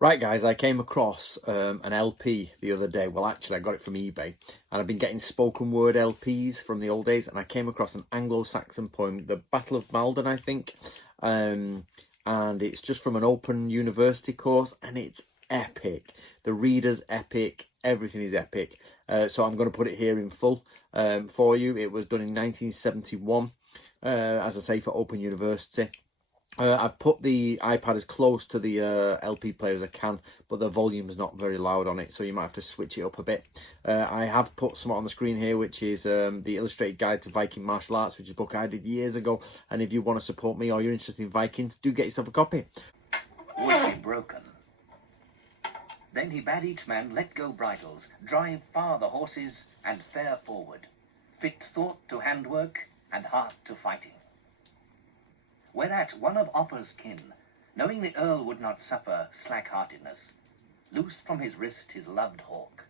Right, guys, I came across an LP the other day. Well, actually, I got it from eBay, and I've been getting spoken word LPs from the old days, and I came across an Anglo-Saxon poem, The Battle of Maldon, I think, um, and it's just from an open university course, and it's epic. The reader's epic, everything is epic. So I'm going to put it here in full for you. It was done in 1971, as I say, for Open University. I've put the iPad as close to the LP player as I can, but the volume is not very loud on it, so you might have to switch it up a bit. I have put some on the screen here, which is the Illustrated Guide to Viking Martial Arts, which is a book I did years ago. And if you want to support me or you're interested in Vikings, do get yourself a copy. Would be broken. Then he bade each man let go bridles, drive far the horses, and fare forward, fit thought to handwork, and heart to fighting. Whereat one of Offa's kin, knowing the Earl would not suffer slack-heartedness, loosed from his wrist his loved hawk.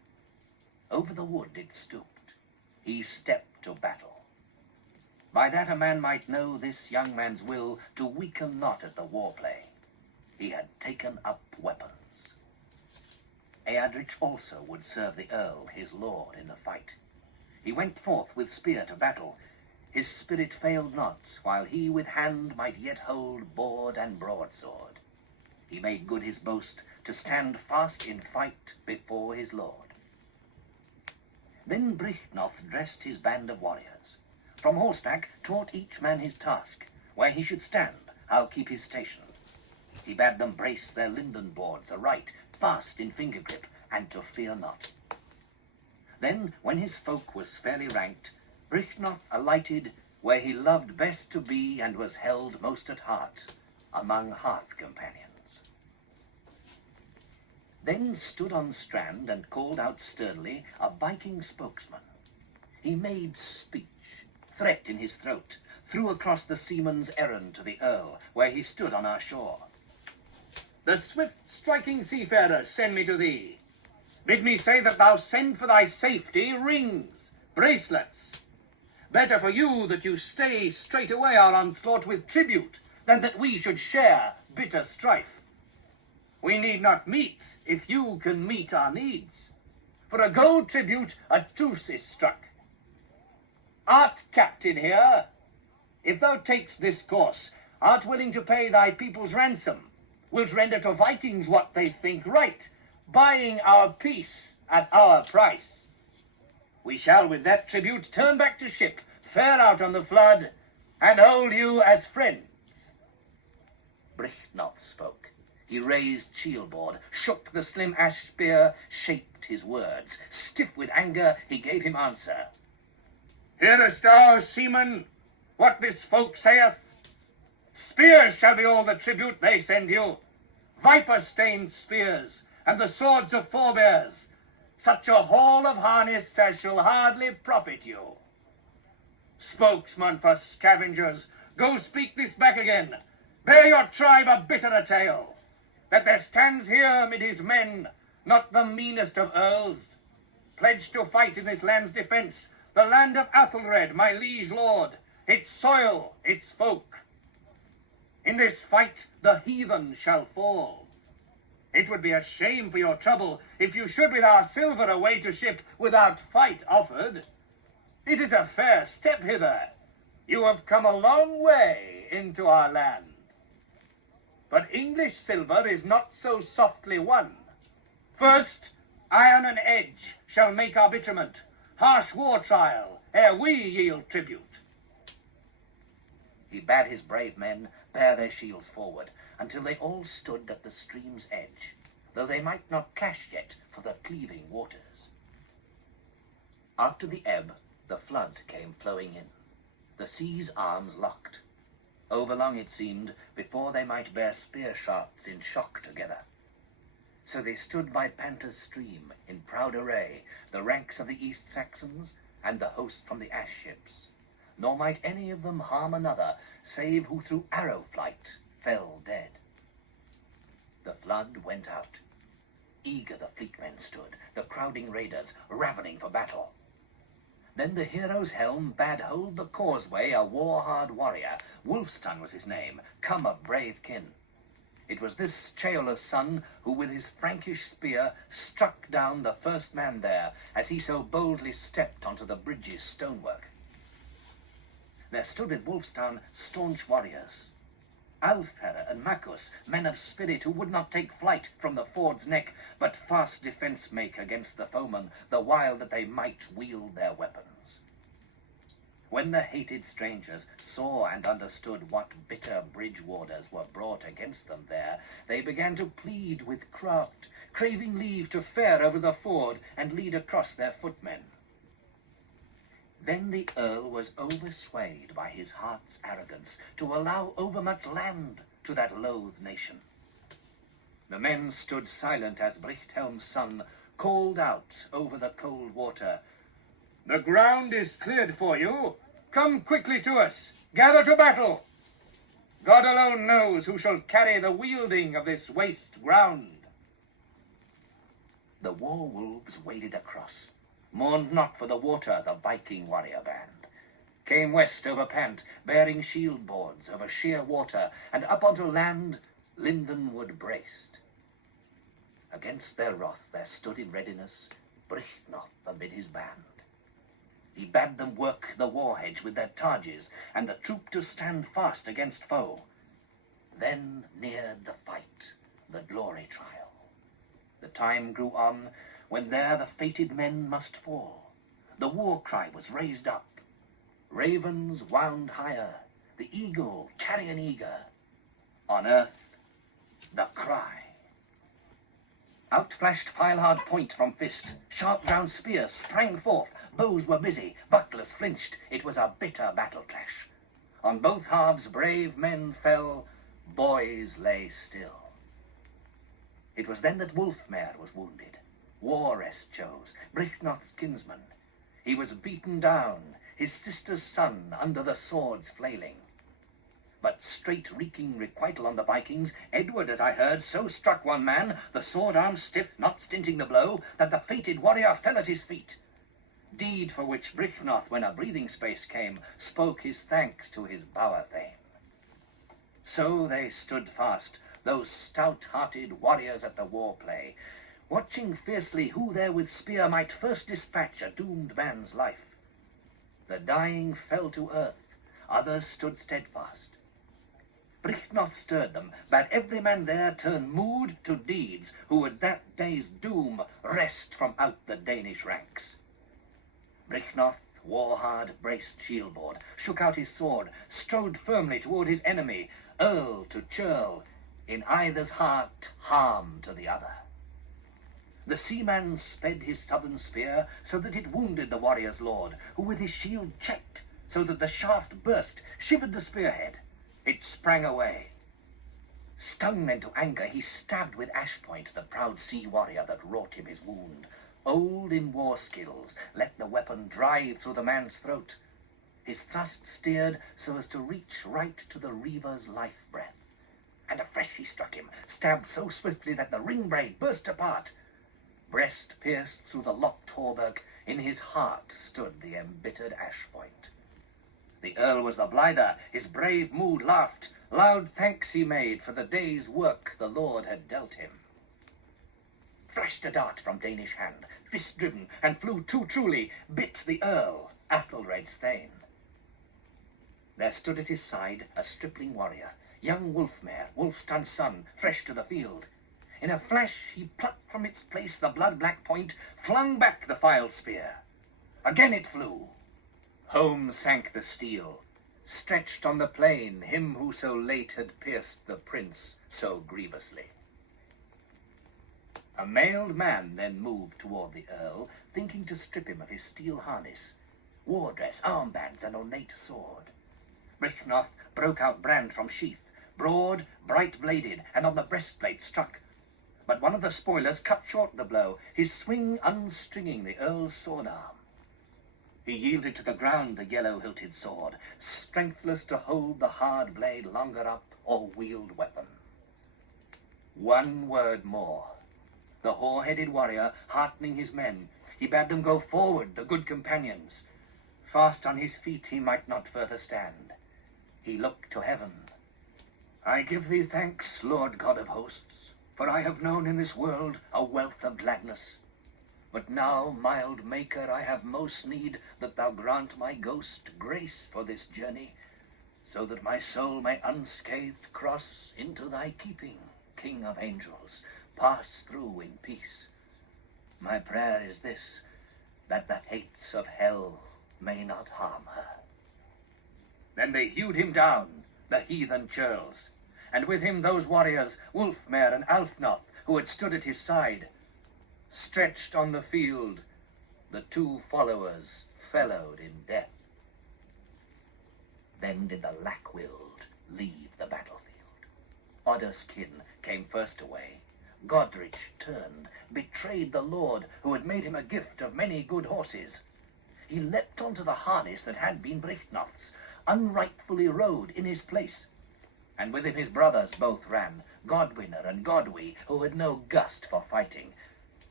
Over the wood it stooped. He stepped to battle. By that a man might know this young man's will to weaken not at the war-play. He had taken up weapons. Eadrich also would serve the Earl, his lord, in the fight. He went forth with spear to battle. His spirit failed not, while he with hand might yet hold board and broadsword. He made good his boast to stand fast in fight before his lord. Then Brychnoth dressed his band of warriors. From horseback taught each man his task, where he should stand, how keep his station. He bade them brace their linden boards aright, fast in finger grip, and to fear not. Then, when his folk was fairly ranked, Brychnoth alighted where he loved best to be and was held most at heart, among hearth companions. Then stood on strand and called out sternly a Viking spokesman. He made speech, threat in his throat, threw across the seaman's errand to the Earl, where he stood on our shore. The swift striking seafarers send me to thee. Bid me say that thou send for thy safety rings, bracelets. Better for you that you stay straight away our onslaught with tribute, than that we should share bitter strife. We need not meet, if you can meet our needs. For a gold tribute, a truce is struck. Art captain here? If thou takest this course, art willing to pay thy people's ransom, wilt render to Vikings what they think right, buying our peace at our price. We shall with that tribute turn back to ship, fare out on the flood, and hold you as friends. Brychnoth spoke. He raised shieldboard, shook the slim ash spear, shaped his words. Stiff with anger, he gave him answer. Hearest thou, seaman, what this folk saith? Spears shall be all the tribute they send you, viper-stained spears, and the swords of forebears, such a haul of harness as shall hardly profit you. Spokesman for scavengers, go speak this back again. Bear your tribe a bitterer tale, that there stands here mid his men not the meanest of earls, pledged to fight in this land's defence, the land of Athelred, my liege lord, its soil, its folk. In this fight the heathen shall fall. It would be a shame for your trouble if you should with our silver away to ship without fight offered. It is a fair step hither. You have come a long way into our land. But English silver is not so softly won. First, iron and edge shall make arbitrament, harsh war trial, ere we yield tribute. He bade his brave men bear their shields forward, until they all stood at the stream's edge, though they might not clash yet for the cleaving waters. After the ebb, the flood came flowing in, the sea's arms locked. Overlong it seemed before they might bear spear shafts in shock together. So they stood by Panther's stream in proud array, the ranks of the East Saxons and the host from the ash ships, nor might any of them harm another, save who through arrow flight fell dead. The flood went out. Eager the fleetmen stood, the crowding raiders, ravening for battle. Then the hero's helm bade hold the causeway a war-hard warrior. Wulfstan was his name, come of brave kin. It was this Ceola's son who with his Frankish spear struck down the first man there as he so boldly stepped onto the bridge's stonework. There stood with Wulfstan staunch warriors, Alfhere and Maccus, men of spirit who would not take flight from the ford's neck, but fast defence make against the foeman, the while that they might wield their weapons. When the hated strangers saw and understood what bitter bridge warders were brought against them there, they began to plead with craft, craving leave to fare over the ford and lead across their footmen. Then the Earl was overswayed by his heart's arrogance to allow overmuch land to that loath nation. The men stood silent as Brichthelm's son called out over the cold water, "The ground is cleared for you. Come quickly to us. Gather to battle. God alone knows who shall carry the wielding of this waste ground." The war wolves waded across, mourned not for the water the Viking warrior band, came west over Pant, bearing shield boards over sheer water, and up onto land Lindenwood braced. Against their wrath there stood in readiness Brichtnoth amid his band. He bade them work the war hedge with their targes, and the troop to stand fast against foe. Then neared the fight, the glory trial. The time grew on when there the fated men must fall. The war cry was raised up. Ravens wound higher, the eagle carrion eager. On earth, the cry. Out flashed file-hard point from fist. Sharp ground spears sprang forth. Bows were busy. Bucklers flinched. It was a bitter battle clash. On both halves brave men fell. Boys lay still. It was then that Wulfmare was wounded. War rest chose, Brichtnoth's kinsman. He was beaten down, his sister's son under the sword's flailing. But straight wreaking requital on the Vikings, Edward, as I heard, so struck one man, the sword arm stiff, not stinting the blow, that the fated warrior fell at his feet. Deed for which Brichtnoth, when a breathing space came, spoke his thanks to his bower thane. So they stood fast, those stout-hearted warriors at the war play, watching fiercely who there with spear might first dispatch a doomed man's life. The dying fell to earth, others stood steadfast. Brichtnoth stirred them, bade every man there turn mood to deeds, who would that day's doom wrest from out the Danish ranks. Brichtnoth, war-hard, braced shieldboard, shook out his sword, strode firmly toward his enemy, earl to churl, in either's heart harm to the other. The seaman sped his southern spear, so that it wounded the warrior's lord, who with his shield checked, so that the shaft burst, shivered the spearhead. It sprang away. Stung then to anger, he stabbed with ash point the proud sea warrior that wrought him his wound. Old in war skills, let the weapon drive through the man's throat. His thrust steered so as to reach right to the reaver's life breath. And afresh he struck him, stabbed so swiftly that the ring braid burst apart. Breast pierced through the locked hauberk, in his heart stood the embittered ash point. The earl was the blither, his brave mood laughed, loud thanks he made for the day's work the Lord had dealt him. Flashed a dart from Danish hand, fist-driven, and flew too truly, bit the earl, Athelred's thane. There stood at his side a stripling warrior, young Wulfmare, Wulfstan's son, fresh to the field. In a flash he plucked from its place the blood-black point, flung back the filed spear. Again it flew. Home sank the steel, stretched on the plain him who so late had pierced the prince so grievously. A mailed man then moved toward the earl, thinking to strip him of his steel harness, war dress, armbands, and ornate sword. Brichtnoth broke out brand from sheath, broad, bright-bladed, and on the breastplate struck. But one of the spoilers cut short the blow, his swing unstringing the earl's sword-arm. He yielded to the ground the yellow-hilted sword, strengthless to hold the hard blade longer up or wield weapon. One word more. The hoar-headed warrior, heartening his men, he bade them go forward, the good companions. Fast on his feet he might not further stand. He looked to heaven. I give thee thanks, Lord God of hosts, for I have known in this world a wealth of gladness. But now, mild Maker, I have most need that thou grant my ghost grace for this journey, so that my soul may unscathed cross into thy keeping, King of angels, pass through in peace. My prayer is this, that the hates of hell may not harm her. Then they hewed him down, the heathen churls, and with him those warriors, Wulfmare and Alfnoth, who had stood at his side. Stretched on the field, the two followers fellowed in death. Then did the Lack-willed leave the battlefield. Odder's-kin came first away. Godrich turned, betrayed the lord who had made him a gift of many good horses. He leapt onto the harness that had been Brychtnoth's, unrightfully rode in his place. And with him his brothers both ran, Godwinner and Godwy, who had no gust for fighting.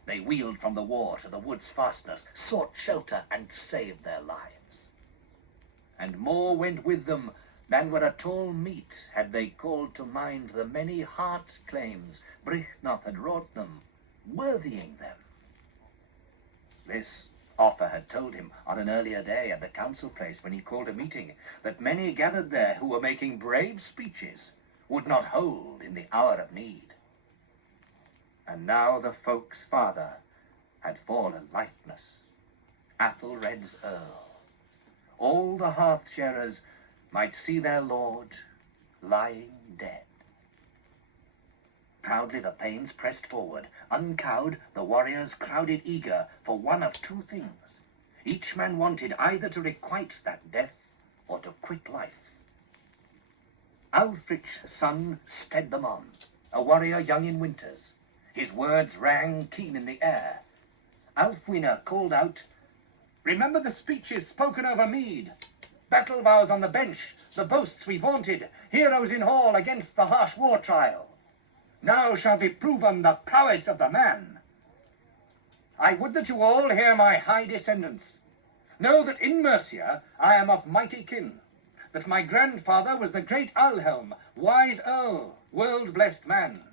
They wheeled from the war to the wood's fastness, sought shelter, and saved their lives. And more went with them than were at all meet, had they called to mind the many heart claims Brychtnoth had wrought them, worthying them. This Offa had told him on an earlier day at the council place when he called a meeting, that many gathered there who were making brave speeches would not hold in the hour of need. And now the folk's father had fallen lifeless, Athelred's earl. All the hearth-sharers might see their lord lying dead. Proudly the thanes pressed forward. Uncowed, the warriors crowded eager for one of two things. Each man wanted either to requite that death or to quit life. Alfric's son sped them on, a warrior young in winters. His words rang keen in the air. Alfwine called out, "Remember the speeches spoken over mead, battle vows on the bench, the boasts we vaunted, heroes in hall against the harsh war trial. Now shall be proven the prowess of the man. I would that you all hear my high descendants. Know that in Mercia I am of mighty kin, that my grandfather was the great Alhelm, wise earl, world-blessed man.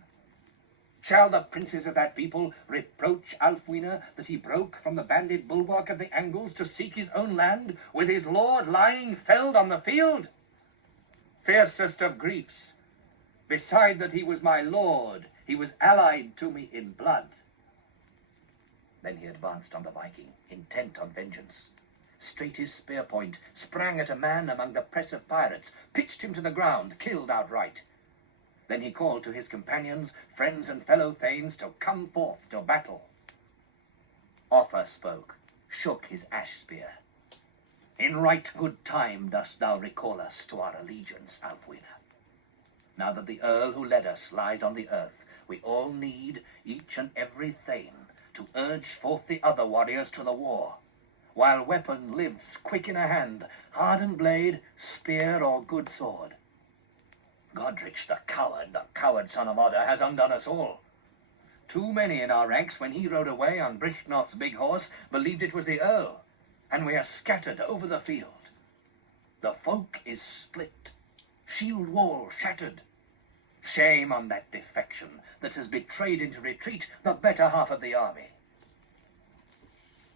Shall the princes of that people reproach Alfwine that he broke from the banded bulwark of the Angles to seek his own land, with his lord lying felled on the field? Fiercest of griefs, beside that he was my lord, he was allied to me in blood." Then he advanced on the Viking, intent on vengeance. Straight his spear point sprang at a man among the press of pirates, pitched him to the ground, killed outright. Then he called to his companions, friends and fellow thanes, to come forth to battle. Offa spoke, shook his ash spear. "In right good time dost thou recall us to our allegiance, Alfwine. Now that the earl who led us lies on the earth, we all need, each and every thane, to urge forth the other warriors to the war, while weapon lives quick in a hand, hardened blade, spear, or good sword. Godrich, the coward son of Odder, has undone us all. Too many in our ranks, when he rode away on Brychtnoth's big horse, believed it was the earl, and we are scattered over the field. The folk is split, shield wall shattered. Shame on that defection that has betrayed into retreat the better half of the army."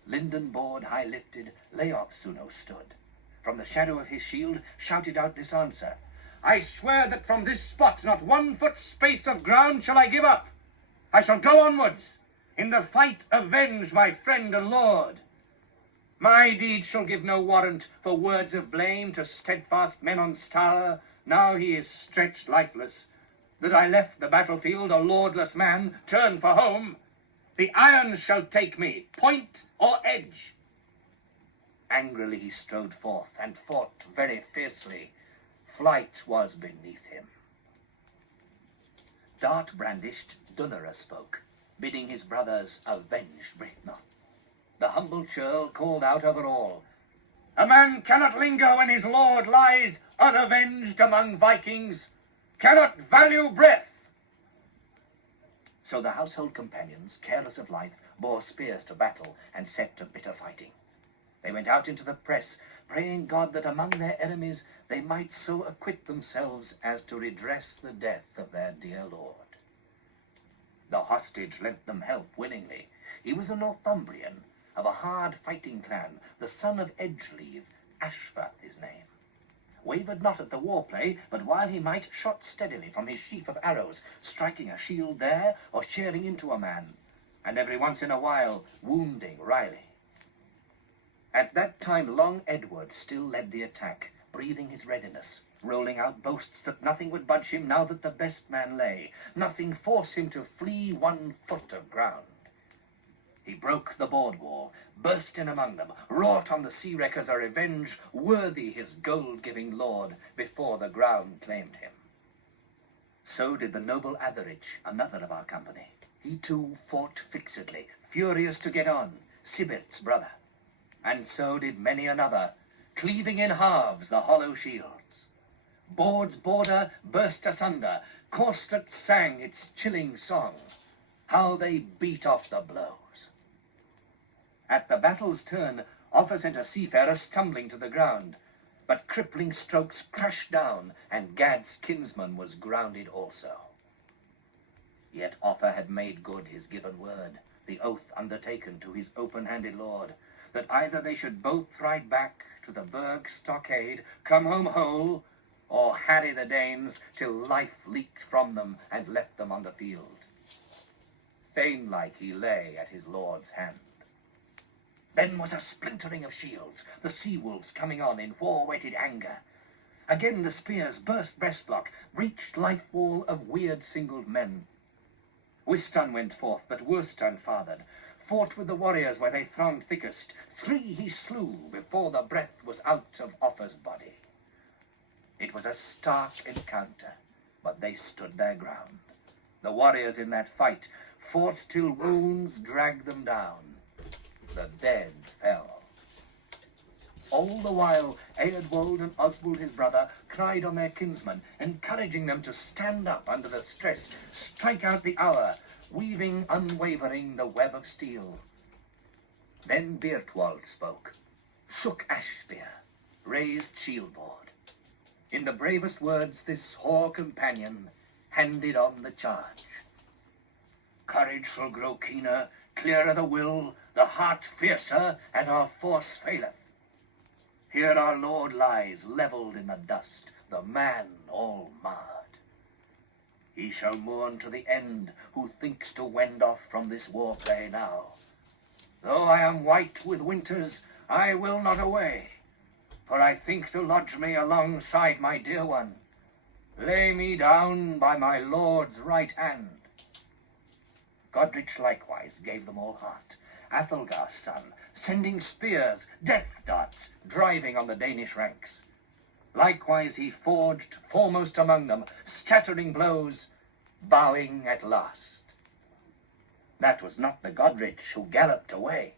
Linden board high lifted, Leof Suno stood. From the shadow of his shield shouted out this answer: "I swear that from this spot not 1 foot space of ground shall I give up. I shall go onwards, in the fight avenge my friend and lord. My deed shall give no warrant for words of blame to steadfast men on Stara, now he is stretched lifeless, that I left the battlefield a lordless man, turned for home. The iron shall take me, point or edge." Angrily he strode forth, and fought very fiercely. Flight was beneath him. Dart brandished, Dunera spoke, bidding his brothers avenge Brychtnoth. The humble churl called out over all, "A man cannot linger when his lord lies unavenged among Vikings, cannot value breath." So the household companions, careless of life, bore spears to battle and set to bitter fighting. They went out into the press, praying God that among their enemies they might so acquit themselves as to redress the death of their dear lord. The hostage lent them help willingly. He was a Northumbrian, of a hard-fighting clan, the son of Edgeleave, Ashfur his name. Wavered not at the war-play, but while he might, shot steadily from his sheaf of arrows, striking a shield there, or shearing into a man, and every once in a while wounding wryly. At that time long Edward still led the attack, breathing his readiness, rolling out boasts that nothing would budge him now that the best man lay, nothing force him to flee 1 foot of ground. He broke the board wall, burst in among them, wrought on the sea wreckers a revenge worthy his gold-giving lord before the ground claimed him. So did the noble Atherich, another of our company. He too fought fixedly, furious to get on, Sibirt's brother. And so did many another, cleaving in halves the hollow shields. Board's border burst asunder, corslet sang its chilling song. How they beat off the blows! At the battle's turn, Offa sent a seafarer stumbling to the ground, but crippling strokes crashed down, and Gad's kinsman was grounded also. Yet Offa had made good his given word, the oath undertaken to his open-handed lord, that either they should both ride back to the Burg stockade, come home whole, or harry the Danes till life leaked from them and left them on the field. Thane-like he lay at his lord's hand. Then was a splintering of shields, the sea-wolves coming on in war-whetted anger. Again the spears burst breastlock, breached life-wall of weird singled men. Wistan went forth, but Worstan fathered, fought with the warriors where they thronged thickest. 3 he slew before the breath was out of Offa's body. It was a stark encounter, but they stood their ground. The warriors in that fight fought till wounds dragged them down. The dead fell. All the while, Eadwald and Oswald his brother cried on their kinsmen, encouraging them to stand up under the stress, strike out the hour, weaving unwavering the web of steel. Then Beertwald spoke, shook ash spear, raised shield-board. In the bravest words this hoar companion handed on the charge. Courage shall grow keener, clearer the will, the heart fiercer as our force faileth. Here our lord lies levelled in the dust, the man all marred. He shall mourn to the end who thinks to wend off from this war-play now. Though I am white with winters, I will not away, for I think to lodge me alongside my dear one. Lay me down by my lord's right hand. Godrich likewise gave them all heart, Athelgar's son, sending spears, death darts, driving on the Danish ranks. Likewise he forged foremost among them, scattering blows, bowing at last. That was not the Godrich who galloped away.